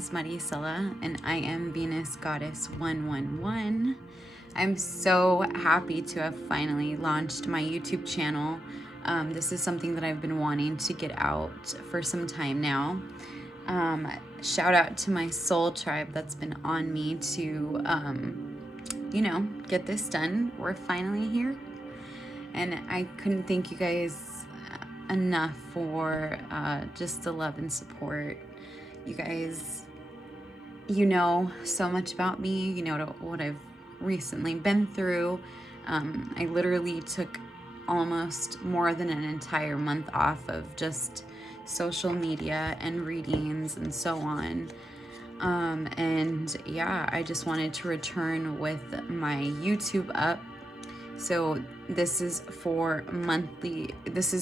is Maricela, and I am Venus Goddess 111. I'm so happy to have finally launched my YouTube channel. This is something that I've been wanting to get out for some time now. Shout out to my soul tribe that's been on me to, get this done. We're finally here. And I couldn't thank you guys enough for just the love and support. You guys, you know so much about me. You know what I've recently been through. I literally took almost more than an entire month off of just social media and readings and so on. And yeah, I just wanted to return with my YouTube up. So this is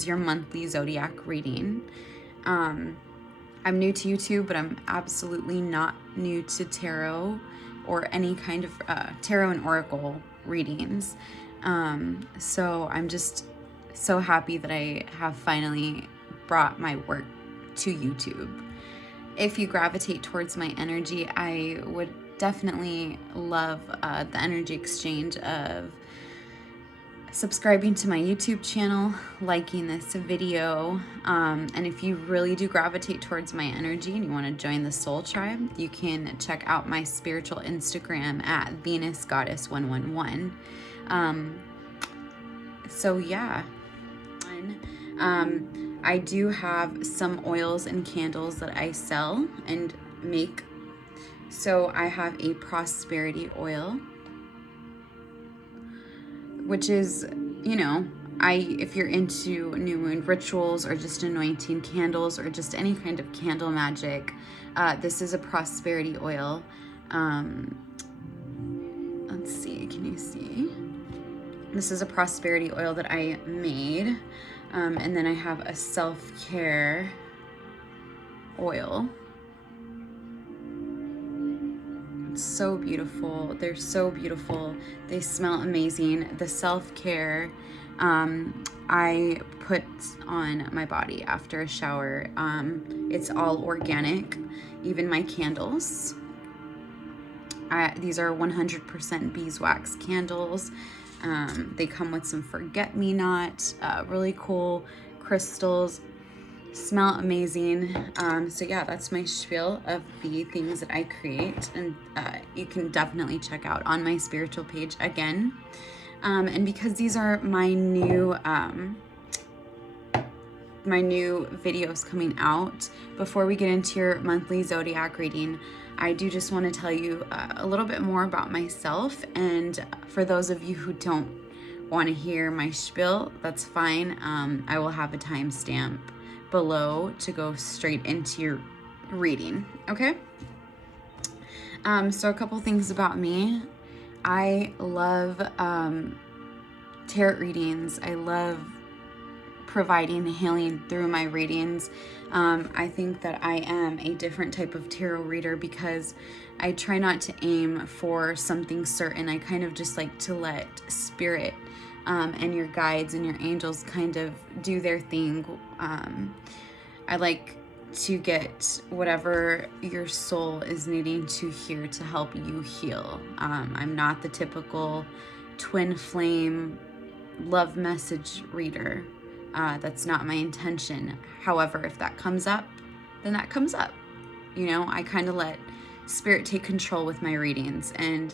your monthly zodiac reading. I'm new to YouTube, but I'm absolutely not new to tarot or any kind of tarot and oracle readings. So I'm just so happy that I have finally brought my work to YouTube. If you gravitate towards my energy, I would definitely love the energy exchange of subscribing to my YouTube channel, liking this video, and if you really do gravitate towards my energy and you want to join the soul tribe, you can check out my spiritual Instagram at Venus Goddess 111. So yeah, I do have some oils and candles that I sell and make. So I have a prosperity oil, which is, if you're into new moon rituals or just anointing candles or just any kind of candle magic, this is a prosperity oil. Let's see, can you see? This is a prosperity oil that I made. And then I have a self-care oil. So beautiful. They're so beautiful. They smell amazing. The self-care I put on my body after a shower. It's all organic, even my candles. These are 100% beeswax candles. They come with some forget-me-not, really cool crystals. Smell amazing. So yeah, that's my spiel of the things that I create, and you can definitely check out on my spiritual page again. And because these are my new videos coming out, before we get into your monthly zodiac reading, I do just want to tell you a little bit more about myself. And for those of you who don't want to hear my spiel, that's fine. I will have a timestamp below to go straight into your reading, okay? So a couple things about me. I love tarot readings. I love providing healing through my readings. I think that I am a different type of tarot reader because I try not to aim for something certain. I kind of just like to let spirit and your guides and your angels kind of do their thing. I like to get whatever your soul is needing to hear to help you heal. I'm not the typical twin flame love message reader. That's not my intention. However, if that comes up, then that comes up. I kind of let spirit take control with my readings, and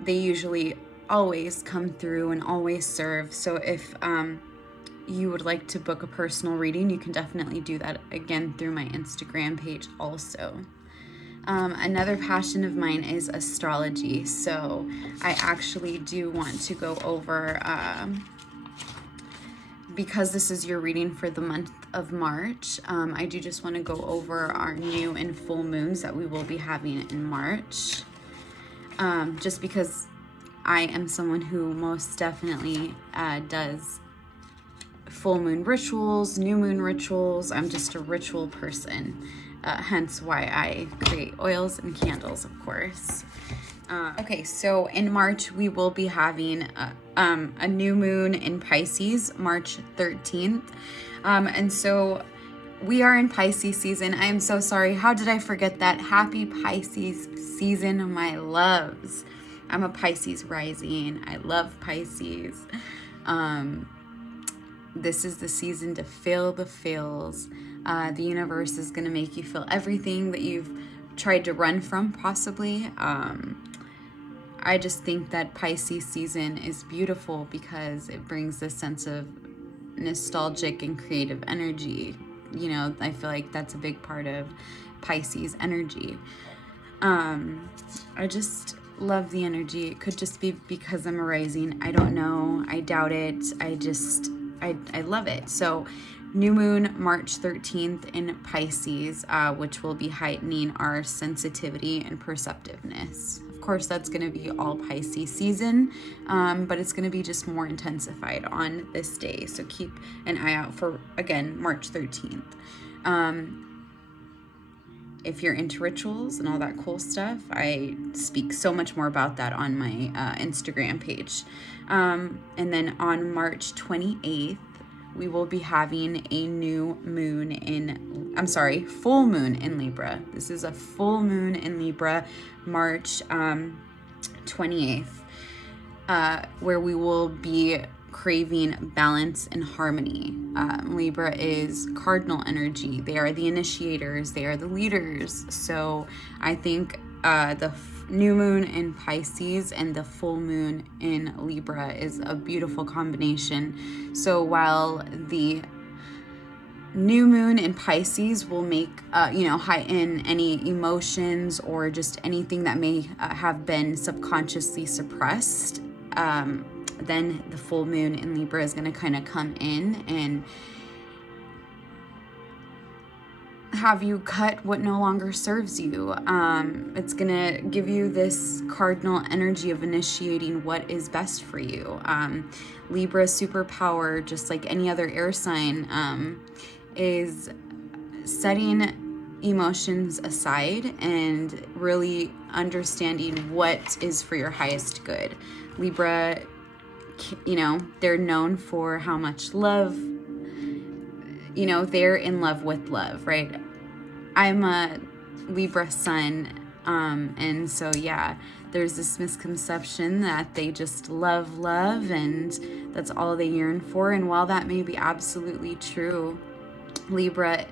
they usually always come through and always serve. So if you would like to book a personal reading, you can definitely do that again through my Instagram page also. Another passion of mine is astrology. So I actually do want to go over, because this is your reading for the month of March, I do just want to go over our new and full moons that we will be having in March. Just because I am someone who most definitely does full moon rituals, new moon rituals. I'm just a ritual person, hence why I create oils and candles, of course. Okay, so in March, we will be having a new moon in Pisces, March 13th. And so we are in Pisces season. I am so sorry. How did I forget that? Happy Pisces season, my loves. I'm a Pisces rising. I love Pisces. This is the season to feel the feels. The universe is going to make you feel everything that you've tried to run from, possibly. I just think that Pisces season is beautiful because it brings this sense of nostalgic and creative energy. You know, I feel like that's a big part of Pisces energy. I just love the energy. It could just be because I'm a rising. I don't know. I doubt it. I love it. So new moon March 13th in Pisces, which will be heightening our sensitivity and perceptiveness. Of course, that's going to be all Pisces season, but it's going to be just more intensified on this day. So keep an eye out for, again, March 13th. If you're into rituals and all that cool stuff, I speak so much more about that on my Instagram page. And then on March 28th, we will be having a full moon in Libra. This is a full moon in Libra, March 28th, where we will be craving balance and harmony. Libra is cardinal energy. They are the initiators. They are the leaders. So I think the new moon in Pisces and the full moon in Libra is a beautiful combination. So while the new moon in Pisces will make, heighten any emotions or just anything that may have been subconsciously suppressed, then the full moon in Libra is going to kind of come in and have you cut what no longer serves you. It's going to give you this cardinal energy of initiating what is best for you. Libra superpower, just like any other air sign, is setting emotions aside and really understanding what is for your highest good. Libra, they're known for how much love, they're in love with love, right? I'm a Libra sun, and so there's this misconception that they just love and that's all they yearn for. And while that may be absolutely true, Libra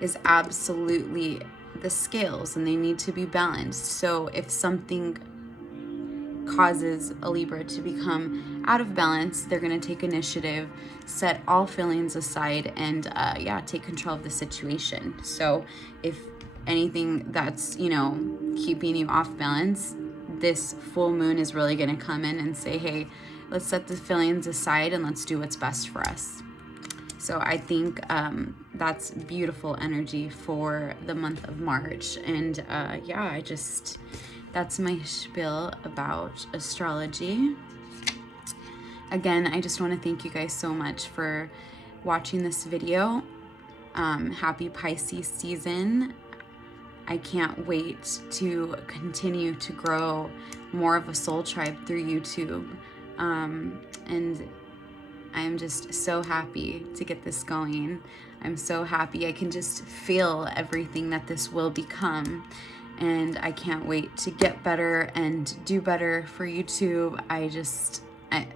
is absolutely the scales and they need to be balanced. So if something causes a Libra to become out of balance, they're going to take initiative, set all feelings aside, and take control of the situation. So if anything that's keeping you off balance, this full moon is really going to come in and say, hey, let's set the feelings aside and let's do what's best for us. So I think that's beautiful energy for the month of March. And that's my spiel about astrology. Again, I just want to thank you guys so much for watching this video. Happy Pisces season. I can't wait to continue to grow more of a soul tribe through YouTube. And I'm just so happy to get this going. I'm so happy. I can just feel everything that this will become. And I can't wait to get better and do better for YouTube.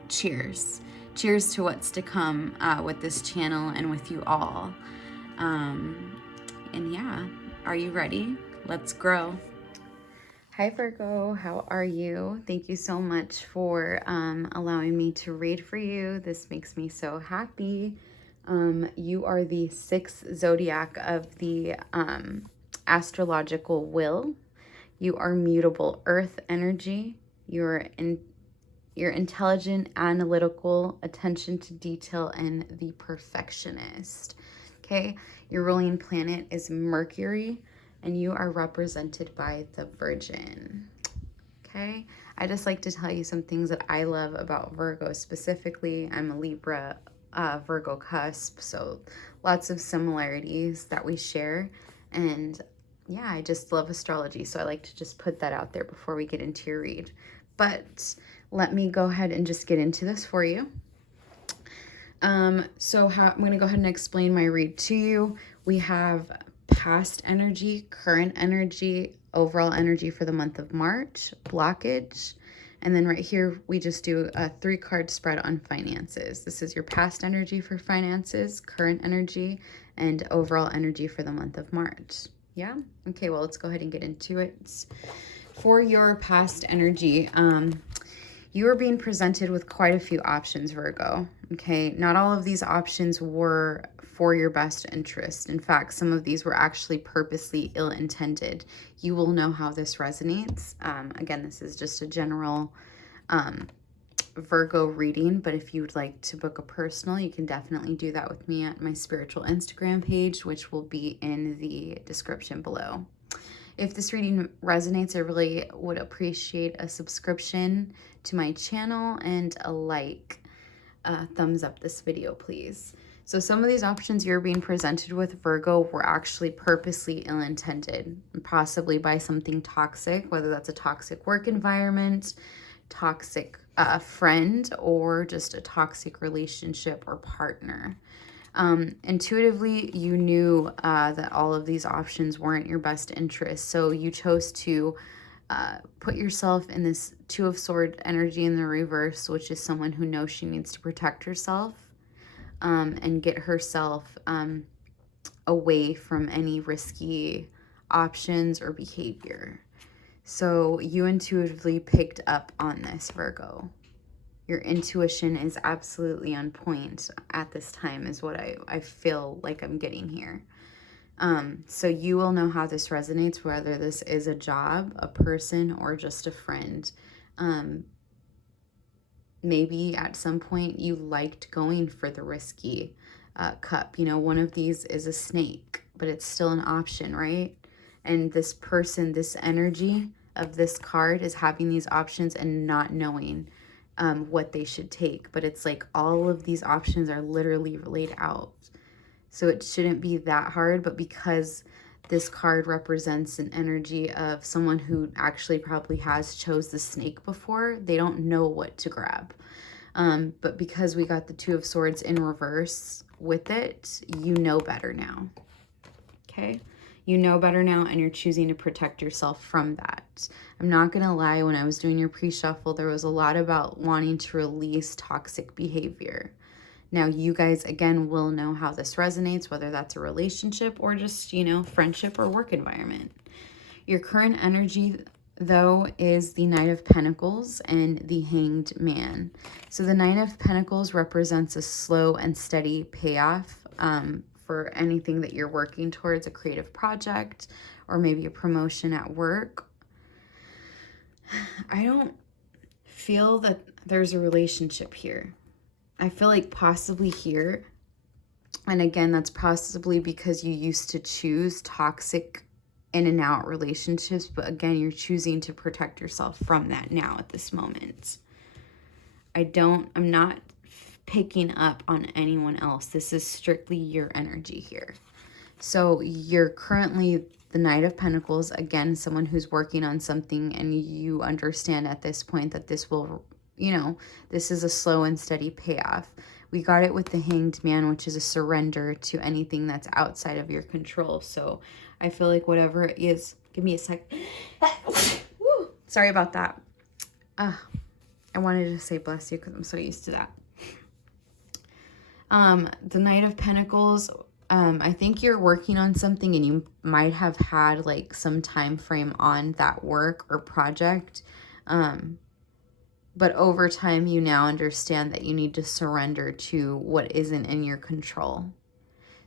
Cheers. Cheers to what's to come with this channel and with you all. Are you ready? Let's grow. Hi Virgo, how are you? Thank you so much for allowing me to read for you. This makes me so happy. You are the 6th zodiac of the astrological wheel. You are mutable earth energy. You're intelligent, analytical, attention to detail, and the perfectionist. Okay, your ruling planet is Mercury, and you are represented by the Virgin. Okay, I just like to tell you some things that I love about Virgo specifically. I'm a Libra Virgo cusp, so lots of similarities that we share. And I just love astrology, so I like to just put that out there before we get into your read. But let me go ahead and just get into this for you. I'm going to go ahead and explain my read to you. We have past energy, current energy, overall energy for the month of March, blockage. And then right here, we just do a 3-card spread on finances. This is your past energy for finances, current energy, and overall energy for the month of March. Yeah? Okay, well, let's go ahead and get into it. For your past energy, you are being presented with quite a few options, Virgo. Okay, not all of these options were for your best interest. In fact, some of these were actually purposely ill-intended. You will know how this resonates. Again, this is just a general Virgo reading, but if you would like to book a personal, you can definitely do that with me at my spiritual Instagram page, which will be in the description below. If this reading resonates, I really would appreciate a subscription to my channel and a like. Thumbs up this video, please. So some of these options you're being presented with, Virgo, were actually purposely ill-intended, possibly by something toxic, whether that's a toxic work environment, toxic friend, or just a toxic relationship or partner. Intuitively, you knew that all of these options weren't your best interest, so you chose to put yourself in this 2 of Swords energy in the reverse, which is someone who knows she needs to protect herself and get herself away from any risky options or behavior. So you intuitively picked up on this, Virgo. Your intuition is absolutely on point at this time is what I feel like I'm getting here. So you will know how this resonates, whether this is a job, a person, or just a friend. Maybe at some point you liked going for the risky cup. You know, one of these is a snake, but it's still an option, right? And this person, this energy of this card is having these options and not knowing what they should take. But it's like all of these options are literally laid out. So it shouldn't be that hard, but because this card represents an energy of someone who actually probably has chose the snake before, they don't know what to grab. But because we got the 2 of Swords in reverse with it, you know better now. Okay? You know better now, and you're choosing to protect yourself from that. I'm not going to lie, when I was doing your pre-shuffle, there was a lot about wanting to release toxic behavior. Now, you guys, again, will know how this resonates, whether that's a relationship or just, you know, friendship or work environment. Your current energy, though, is the Knight of Pentacles and the Hanged Man. So the Knight of Pentacles represents a slow and steady payoff for anything that you're working towards, a creative project or maybe a promotion at work. I don't feel that there's a relationship here. I feel like possibly here, and again, that's possibly because you used to choose toxic in and out relationships, but again, you're choosing to protect yourself from that now at this moment. I'm not picking up on anyone else. This is strictly your energy here. So you're currently the Knight of Pentacles, again, someone who's working on something, and you understand at this point that this will, you know, this is a slow and steady payoff. We got it with the Hanged Man, which is a surrender to anything that's outside of your control. So I feel like whatever it is, give me a sec. Woo, sorry about that. I wanted to say bless you because I'm so used to that. The Knight of Pentacles, I think you're working on something and you might have had like some time frame on that work or project. But over time, you now understand that you need to surrender to what isn't in your control.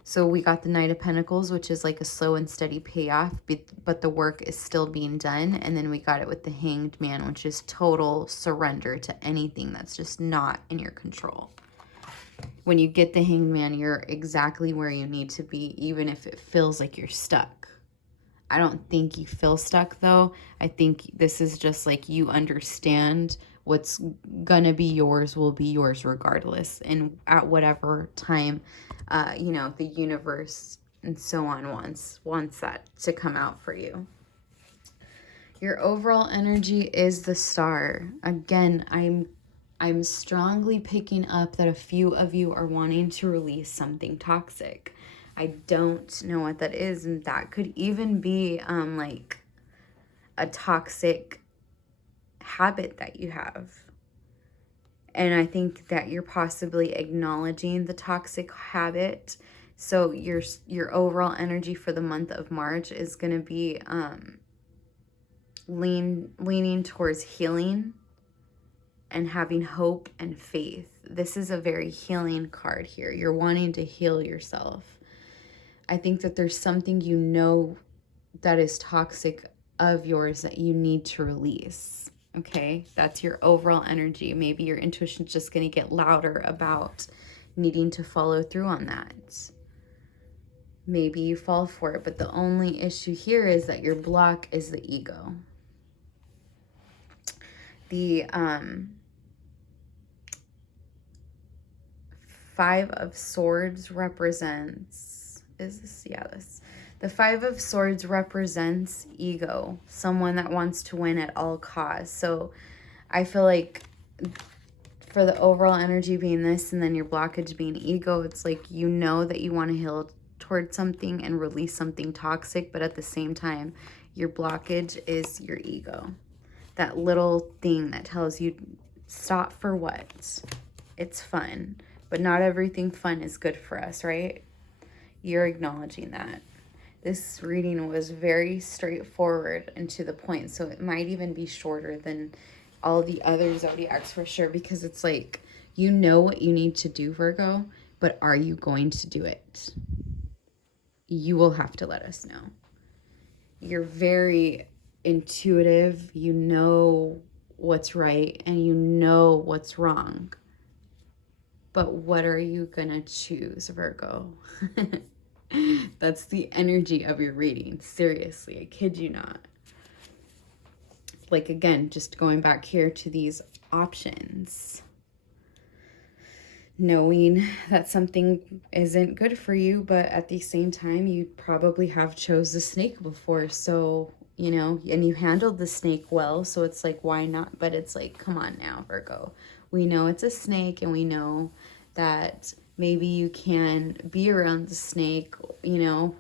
So we got the Knight of Pentacles, which is like a slow and steady payoff, but the work is still being done. And then we got it with the Hanged Man, which is total surrender to anything that's just not in your control. When you get the Hanged Man, you're exactly where you need to be, even if it feels like you're stuck. I don't think you feel stuck, though. I think this is just like you understand what's gonna be yours will be yours regardless. And at whatever time, you know, the universe and so on wants that to come out for you. Your overall energy is the Star. Again, I'm strongly picking up that a few of you are wanting to release something toxic. I don't know what that is. And that could even be like a toxic habit that you have. And I think that you're possibly acknowledging the toxic habit. So your overall energy for the month of March is going to be leaning towards healing and having hope and faith. This is a very healing card here. You're wanting to heal yourself. I think that there's something you know that is toxic of yours that you need to release. Okay, that's your overall energy. Maybe your intuition's just going to get louder about needing to follow through on that. Maybe you fall for it, but the only issue here is that your block is the ego. The Five of Swords represents, the Five of Swords represents ego, someone that wants to win at all costs. So I feel like for the overall energy being this and then your blockage being ego, it's like you know that you want to heal towards something and release something toxic, but at the same time, your blockage is your ego. That little thing that tells you, stop for what? It's fun. But not everything fun is good for us, right? You're acknowledging that. This reading was very straightforward and to the point. So it might even be shorter than all the other zodiacs for sure. Because it's like, you know what you need to do, Virgo. But are you going to do it? You will have to let us know. You're very intuitive. You know what's right. And you know what's wrong. But what are you gonna choose, Virgo? That's the energy of your reading. Seriously, I kid you not. Like, again, just going back here to these options. Knowing that something isn't good for you, but at the same time, you probably have chose the snake before. So, you know, and you handled the snake well. So it's like, why not? But it's like, come on now, Virgo. We know it's a snake and we know that maybe you can be around the snake, you know.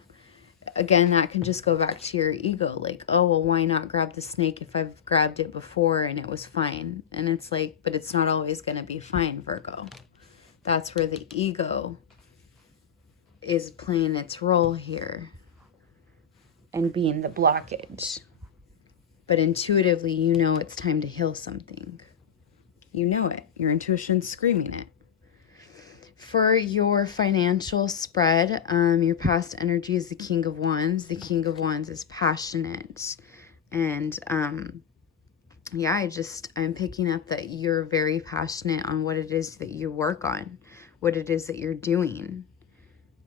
Again, that can just go back to your ego. Like, oh, well, why not grab the snake if I've grabbed it before and it was fine? And it's like, but it's not always going to be fine, Virgo. That's where the ego is playing its role here and being the blockage. But intuitively, you know it's time to heal something. You know it. Your intuition's screaming it. For your financial spread, your past energy is the King of Wands. The King of Wands is passionate. And yeah, I'm picking up that you're very passionate on what it is that you work on, what it is that you're doing.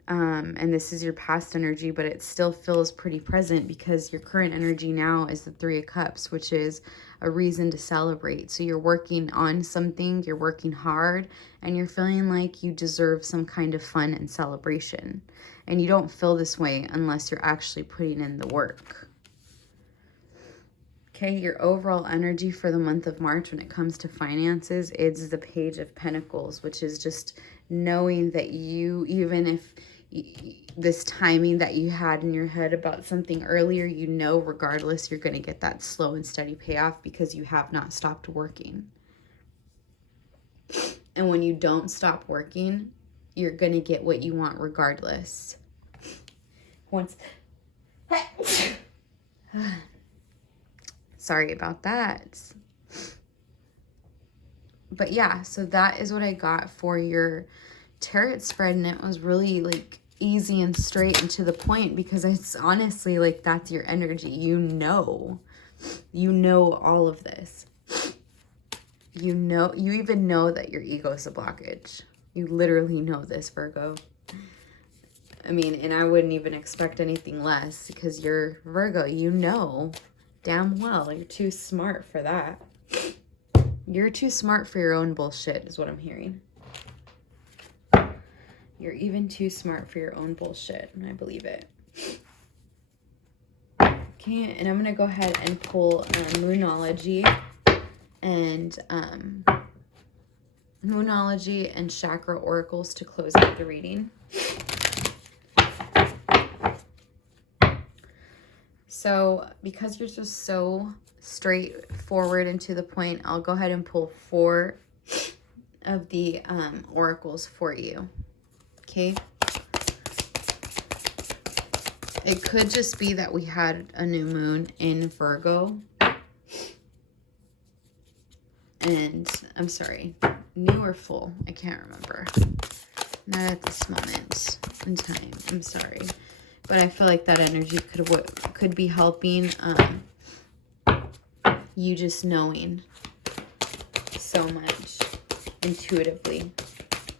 And this is your past energy, but it still feels pretty present because your current energy now is the Three of Cups, which is a reason to celebrate. So you're working on something, you're working hard, and you're feeling like you deserve some kind of fun and celebration. And you don't feel this way unless you're actually putting in the work. Okay, your overall energy for the month of March when it comes to finances is the Page of Pentacles, which is just knowing that you, even if this timing that you had in your head about something earlier, you know, regardless, you're going to get that slow and steady payoff because you have not stopped working. And when you don't stop working, you're going to get what you want regardless. Sorry about that. But yeah, so that is what I got for your tarot spread, and it was really like easy and straight and to the point because it's honestly like that's your energy. You know all of this. You even know that your ego is a blockage. You literally know this, Virgo. I mean, and I wouldn't even expect anything less because you're Virgo. You know damn well you're too smart for that. You're too smart for your own bullshit is what I'm hearing. You're even too smart for your own bullshit, and I believe it. Okay, and I'm going to go ahead and pull Moonology and Moonology and Chakra Oracles to close out the reading. So because you're just so straightforward and to the point, I'll go ahead and pull 4 of the oracles for you. Okay. It could just be that we had a new moon in Virgo. And I'm sorry, new or full? I can't remember. Not at this moment in time. I'm sorry. But I feel like that energy could be helping you just knowing so much intuitively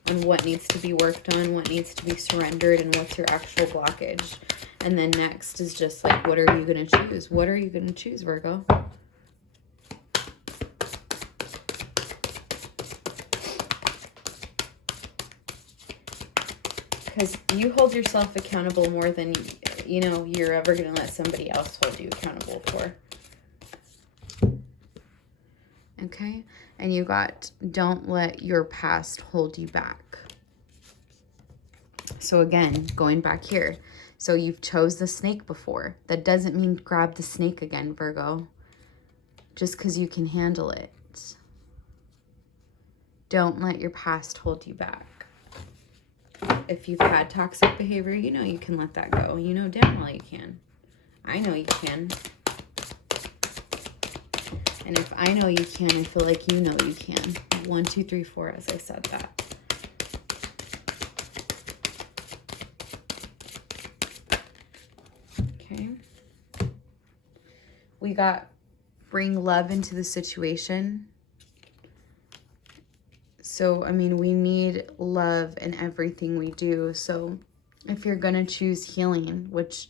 on what needs to be worked on, what needs to be surrendered, and what's your actual blockage. And then next is just like, what are you going to choose? What are you going to choose, Virgo? Because you hold yourself accountable more than, you know, you're ever going to let somebody else hold you accountable for. Okay? And you got, don't let your past hold you back. So again, going back here. So you've chose the snake before. That doesn't mean grab the snake again, Virgo. Just because you can handle it. Don't let your past hold you back. If you've had toxic behavior, you know you can let that go. You know damn well you can. I know you can. And if I know you can, I feel like you know you can. 1, 2, 3, 4, as I said that. Okay. We got bring love into the situation. So, I mean, we need love in everything we do. So if you're going to choose healing, which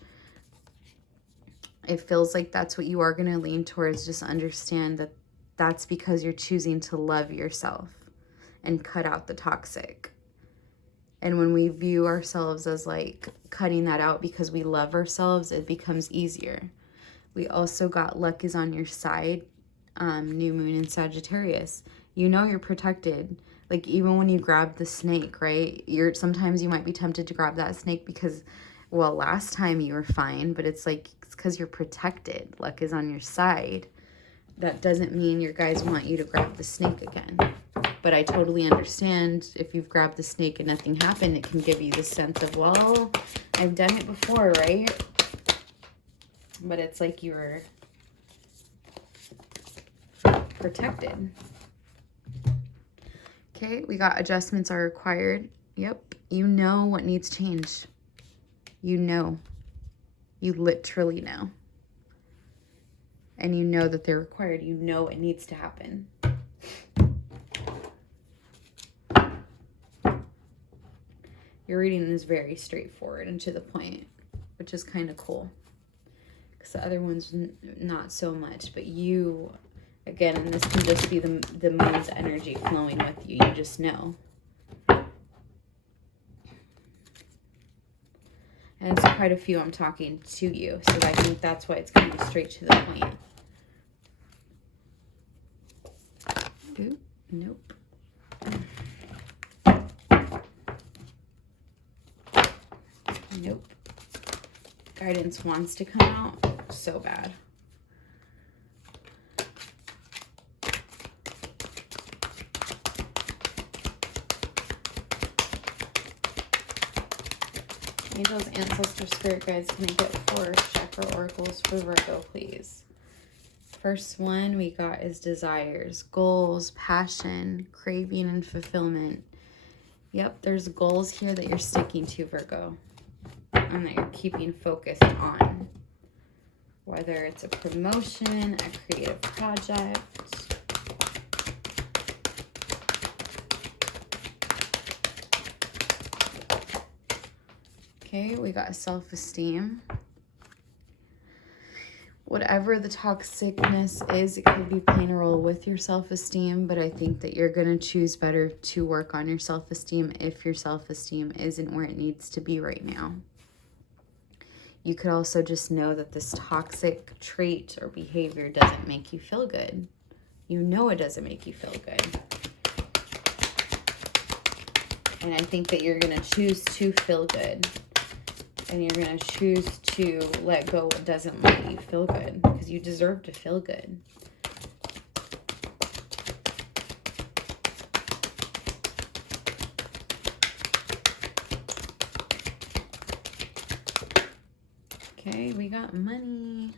it feels like that's what you are going to lean towards, just understand that that's because you're choosing to love yourself and cut out the toxic. And when we view ourselves as like cutting that out because we love ourselves, it becomes easier. We also got luck is on your side, new moon in Sagittarius. You know you're protected. Like even when you grab the snake, right? Sometimes you might be tempted to grab that snake because, well, last time you were fine, but it's like, it's because you're protected. Luck is on your side. That doesn't mean your guys want you to grab the snake again. But I totally understand if you've grabbed the snake and nothing happened, it can give you the sense of, well, I've done it before, right? But it's like you were protected. Okay, we got adjustments are required. Yep, you know what needs change. You know. You literally know. And you know that they're required. You know it needs to happen. Your reading is very straightforward and to the point, which is kind of cool. Because the other ones, not so much. But you, again, and this can just be the moon's energy flowing with you. You just know. And it's quite a few I'm talking to you. So I think that's why it's kind of straight to the point. Ooh, nope. Nope. Guidance wants to come out so bad. Angels, ancestors, spirit guides, can I get 4 chakra oracles for Virgo, please? First one we got is desires, goals, passion, craving, and fulfillment. Yep, there's goals here that you're sticking to, Virgo, and that you're keeping focused on. Whether it's a promotion, a creative project. Okay, we got self-esteem. Whatever the toxicness is, it could be playing a role with your self-esteem, but I think that you're going to choose better to work on your self-esteem if your self-esteem isn't where it needs to be right now. You could also just know that this toxic trait or behavior doesn't make you feel good. You know it doesn't make you feel good. And I think that you're going to choose to feel good. And you're going to choose to let go what doesn't let you feel good, because you deserve to feel good. Okay, we got money.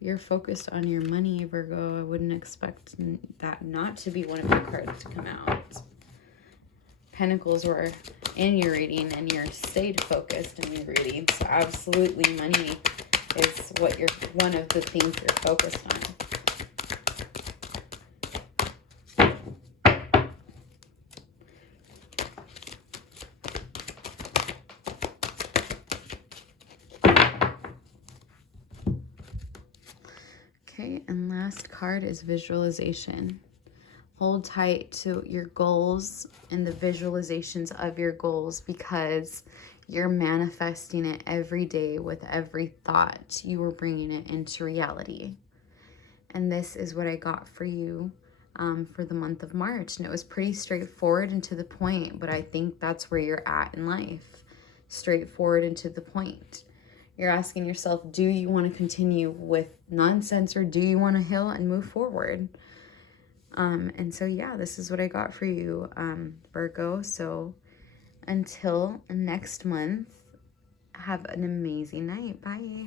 You're focused on your money, Virgo. I wouldn't expect that not to be one of your cards to come out. Pentacles were in your reading, and you stayed focused in your reading. So absolutely, money is what one of the things you're focused on. Okay, and last card is visualization. Hold tight to your goals and the visualizations of your goals, because you're manifesting it every day with every thought. You are bringing it into reality. And this is what I got for you for the month of March. And it was pretty straightforward and to the point, but I think that's where you're at in life. Straightforward and to the point. You're asking yourself, do you want to continue with nonsense, or do you want to heal and move forward? And so, yeah, this is what I got for you, Virgo. So until next month, have an amazing night. Bye.